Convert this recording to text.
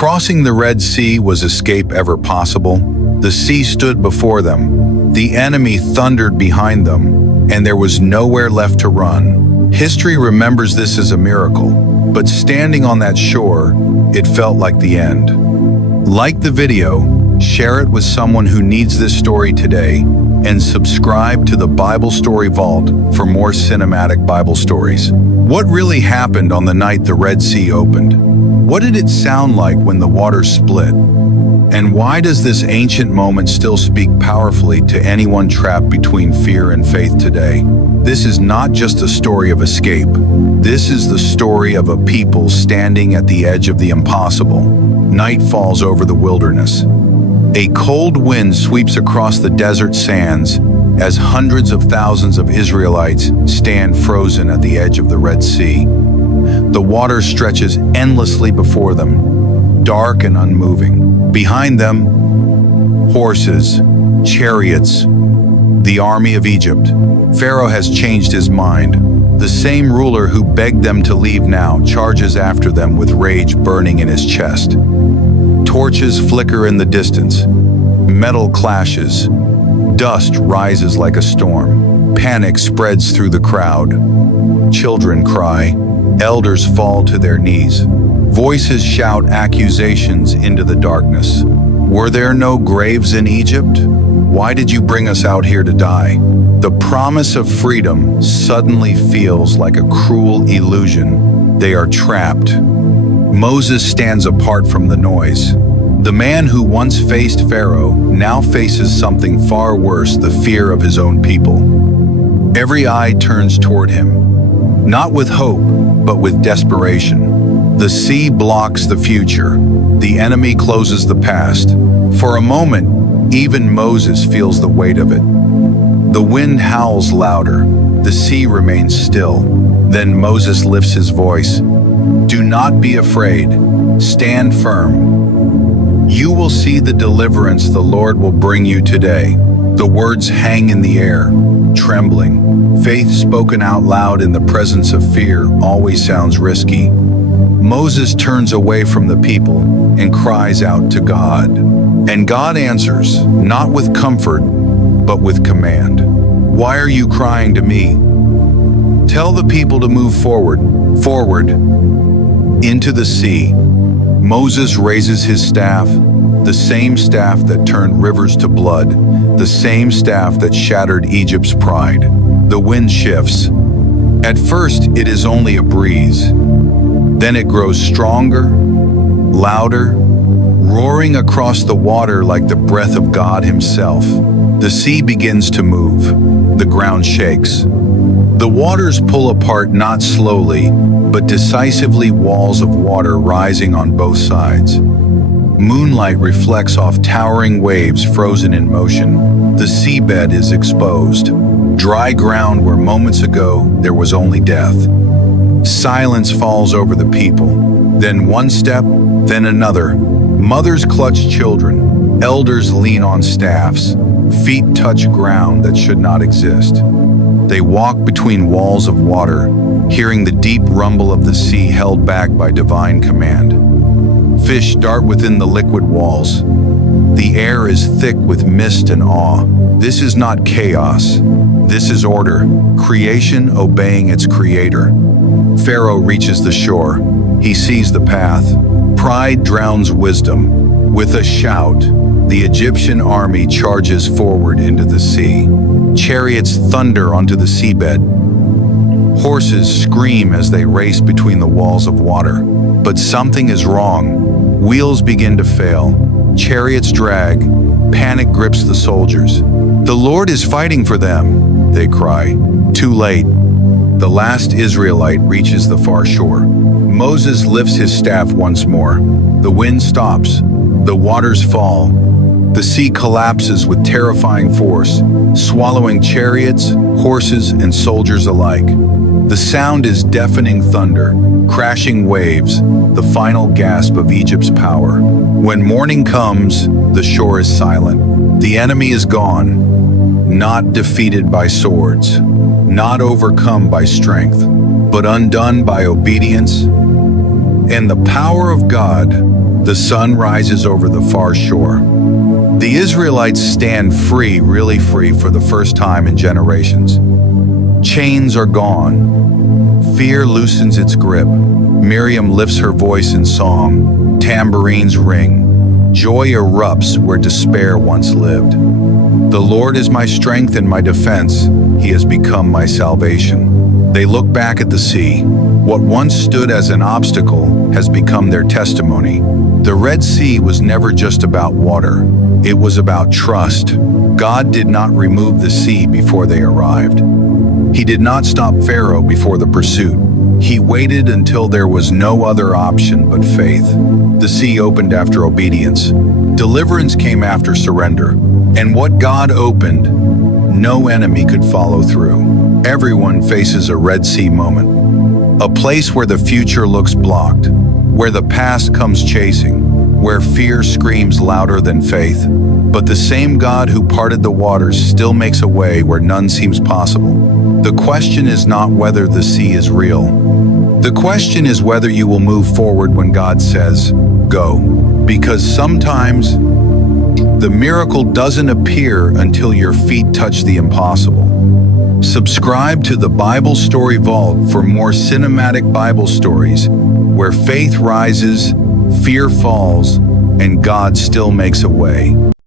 Crossing the Red Sea, was escape ever possible? The sea stood before them. The enemy thundered behind them, and there was nowhere left to run. History remembers this as a miracle, but standing on that shore, it felt like the end. Like the video, share it with someone who needs this story today, and subscribe to the Bible Story Vault for more cinematic Bible stories. What really happened on the night the Red Sea opened? What did it sound like when the waters split? And why does this ancient moment still speak powerfully to anyone trapped between fear and faith today? This is not just a story of escape. This is the story of a people standing at the edge of the impossible. Night falls over the wilderness. A cold wind sweeps across the desert sands as hundreds of thousands of Israelites stand frozen at the edge of the Red Sea. The water stretches endlessly before them, dark and unmoving. Behind them, horses, chariots, the army of Egypt. Pharaoh has changed his mind. The same ruler who begged them to leave now charges after them with rage burning in his chest. Torches flicker in the distance. Metal clashes. Dust rises like a storm. Panic spreads through the crowd. Children cry. Elders fall to their knees. Voices shout accusations into the darkness. Were there no graves in Egypt? Why did you bring us out here to die? The promise of freedom suddenly feels like a cruel illusion. They are trapped. Moses stands apart from the noise. The man who once faced Pharaoh now faces something far worse, the fear of his own people. Every eye turns toward him, not with hope, but with desperation. The sea blocks the future. The enemy closes the past. For a moment, even Moses feels the weight of it. The wind howls louder. The sea remains still. Then Moses lifts his voice. Do not be afraid. Stand firm. You will see the deliverance the Lord will bring you today. The words hang in the air, trembling. Faith spoken out loud in the presence of fear always sounds risky. Moses turns away from the people and cries out to God. And God answers, not with comfort, but with command. Why are you crying to me? Tell the people to move forward, into the sea. Moses raises his staff, the same staff that turned rivers to blood, the same staff that shattered Egypt's pride. The wind shifts. At first, it is only a breeze. Then it grows stronger, louder, roaring across the water like the breath of God himself. The sea begins to move. The ground shakes. The waters pull apart not slowly, but decisively, walls of water rising on both sides. Moonlight reflects off towering waves frozen in motion. The seabed is exposed. Dry ground where moments ago there was only death. Silence falls over the people. Then one step, then another. Mothers clutch children. Elders lean on staffs. Feet touch ground that should not exist. They walk between walls of water, hearing the deep rumble of the sea held back by divine command. Fish dart within the liquid walls. The air is thick with mist and awe. This is not chaos. This is order, creation obeying its creator. Pharaoh reaches the shore. He sees the path. Pride drowns wisdom. With a shout, the Egyptian army charges forward into the sea. Chariots thunder onto the seabed. Horses scream as they race between the walls of water. But something is wrong. Wheels begin to fail. Chariots drag. Panic grips the soldiers. The Lord is fighting for them, they cry. Too late. The last Israelite reaches the far shore. Moses lifts his staff once more. The wind stops. The waters fall. The sea collapses with terrifying force, swallowing chariots, horses, and soldiers alike. The sound is deafening thunder, crashing waves, the final gasp of Egypt's power. When morning comes, the shore is silent. The enemy is gone, not defeated by swords, not overcome by strength, but undone by obedience. And the power of God The sun rises over the far shore. The Israelites stand free, really free, for the first time in generations. Chains are gone. Fear loosens its grip. Miriam lifts her voice in song. Tambourines ring. Joy erupts where despair once lived. The Lord is my strength and my defense. He has become my salvation. They look back at the sea. What once stood as an obstacle has become their testimony. The Red Sea was never just about water. It was about trust. God did not remove the sea before they arrived. He did not stop Pharaoh before the pursuit. He waited until there was no other option but faith. The sea opened after obedience. Deliverance came after surrender. And what God opened, no enemy could follow through. Everyone faces a Red Sea moment. A place where the future looks blocked, where the past comes chasing, where fear screams louder than faith. But the same God who parted the waters still makes a way where none seems possible. The question is not whether the sea is real. The question is whether you will move forward when God says, go. Because sometimes the miracle doesn't appear until your feet touch the impossible. Subscribe to the Bible Story Vault for more cinematic Bible stories where faith rises, fear falls, and God still makes a way.